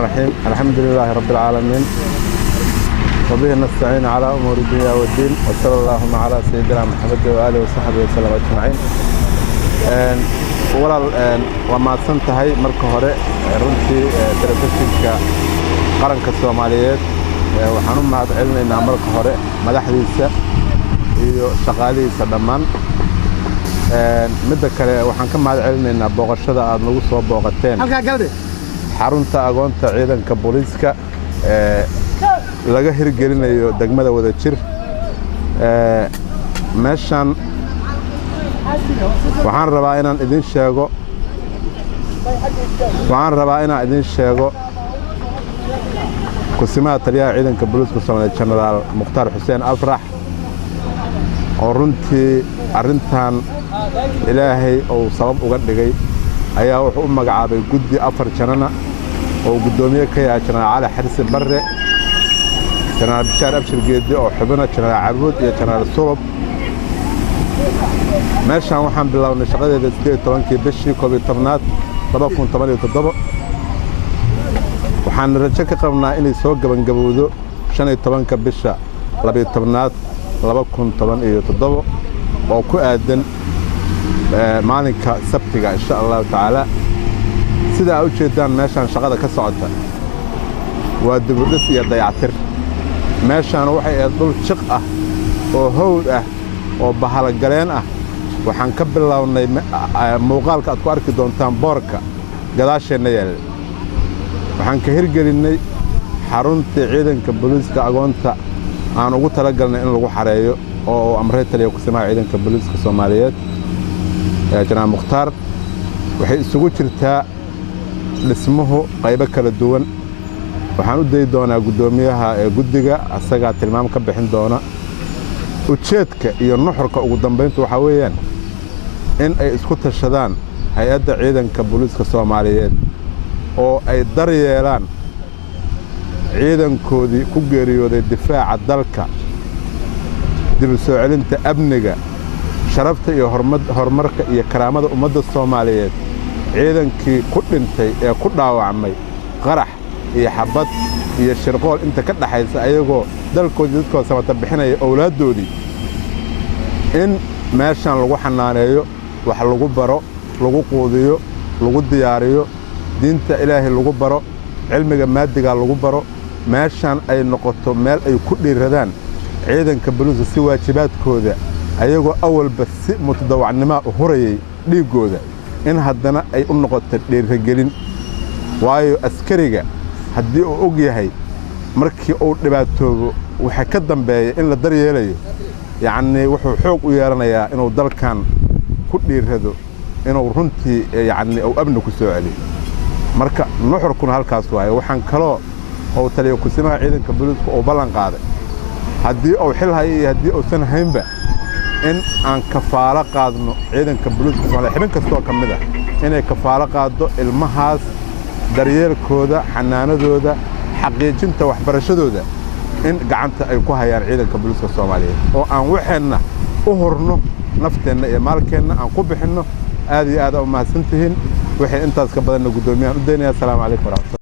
الرحيم. الحمد لله رب العالمين وبه نستعين على أمور الدنيا والدين وصلى اللهم على سيدنا محمد وآله وصحبه وسلم أجمعين. وما سنتهي marka hore runtii telefishinka qaranka Soomaaliyeed waxaan u mahadcelinaynaa marka hore madaxdiisa iyo shaqaalihiisa dhammaan. midda kale waxaan ka mahadcelinaynaa booqashada aad nagu soo booqateen xarunta agoonta ciidanka booliiska laga hirgelinayo degmada Wadajir. meeshan waxaan rabaa inaan idin sheego kusimaha taliyaha ciidanka booliiska Soomaaliyeed Generaal Mukhtaar Xuseen Afrax oo runtii arrintan ilaahay oo sabab uga dhigay ayaa wuxuu u magacaabay guddi 4 janana oo gudoomiye ka yahay Generaal Cali Xirsi Barre, Generaal Bishaar Abshir Geedi oo xubina Generaal Cabuud iyo Generaal Sulub. meeshan waxaan bilownay shaqadeeda 18 bishii 12aad 2017. waxaan rajo ka qabnaa inay soo gabagabowdo 15 bisha 12aad 2017 oo ku aadan maalinka sabtiga insha Allah taala. sida ay u jeedaan meeshan shaqada ka socota waa dibudhis iyo dayactir. meeshan waxay aad dhul jiq ah oo hawd ah oo bahal galeen ah. waxaan ka bilownay muuqaalka aad ku arki doontaan boorka gadaasheena yaal. waxaan ka hirgelinay xarunta ciidanka booliiska agoonta aan ugu talagalnay in lagu xareeyo oo amray taliya kusimaha ciidanka booliiska Soomaaliyeed Generaal Mukhtaar. waxay isugu jirtaa dhismuhu qaybo kala duwan. waxaan u day doonaa gudoomiyaha guddiga asaga tilmaam ka bixin doona ujeedka iyo nuxurka ugu dambeyntu waxa weeyaan in ay isku tashadaan hay'adda ciidanka booliiska Soomaaliyeed oo ay daryeelaan ciidankoodii ku geeriyooday difaaca dalka, dib u soo celinta amniga, sharafta iyo horumarka iyo karaamada ummadda Soomaaliyeed. ciidankii ku dhintay ee ku dhaawacmay qarax iyo xabad iyo shirqool inta ka dhaxaysa ayagoo dalkoodii dadkooda samata bixinaya awlaaddoodii in meeshan lagu xanaaneeyo, wax lagu baro, lagu quudiyo, lagu diyaariyo, diinta Ilaahay lagu baro, cilmiga maadiga lagu baro. meeshan ay noqoto meel ay ku dhiiradaan ciidanka booliiska si waajibaadkooda ayagoo awalba si mutadawacnimo u horayay dhiigooda in haddana ay u noqoto dhiirigelin. waayo askariga haddii uu og yahay markii uu dhibaatoobo waxa ka dambeeya in la daryeelayo, yacni wuxuu xoog u yeelanayaa inuu dalkan ku dhiirado inuu runtii yacni uu amni ku soo celiyo. marka nuxurkuna halkaas waaye. waxaan kaloo oo taliya kusimaha ciidanka booliiska oo ballan qaaday haddii uu xil hayo iyo haddii uusan haynba in aan kafaalo qaadno ciidanka booliiska Soomaaliyeed xubin kastoo ka mid ah inay kafaalo qaado ilmahaas daryeelkooda, xanaanadooda, xaqiijinta waxbarashadooda in gacanta ay ku hayaan ciidanka booliiska Soomaaliyeed oo aan waxeenna u horno nafteenna iyo maalkeenna aan ku bixinno. aad iyo aad u mahadsantihiin. waxay intaas ka badan gudoomiyahan u deenayaa. Assalaamu calaykum.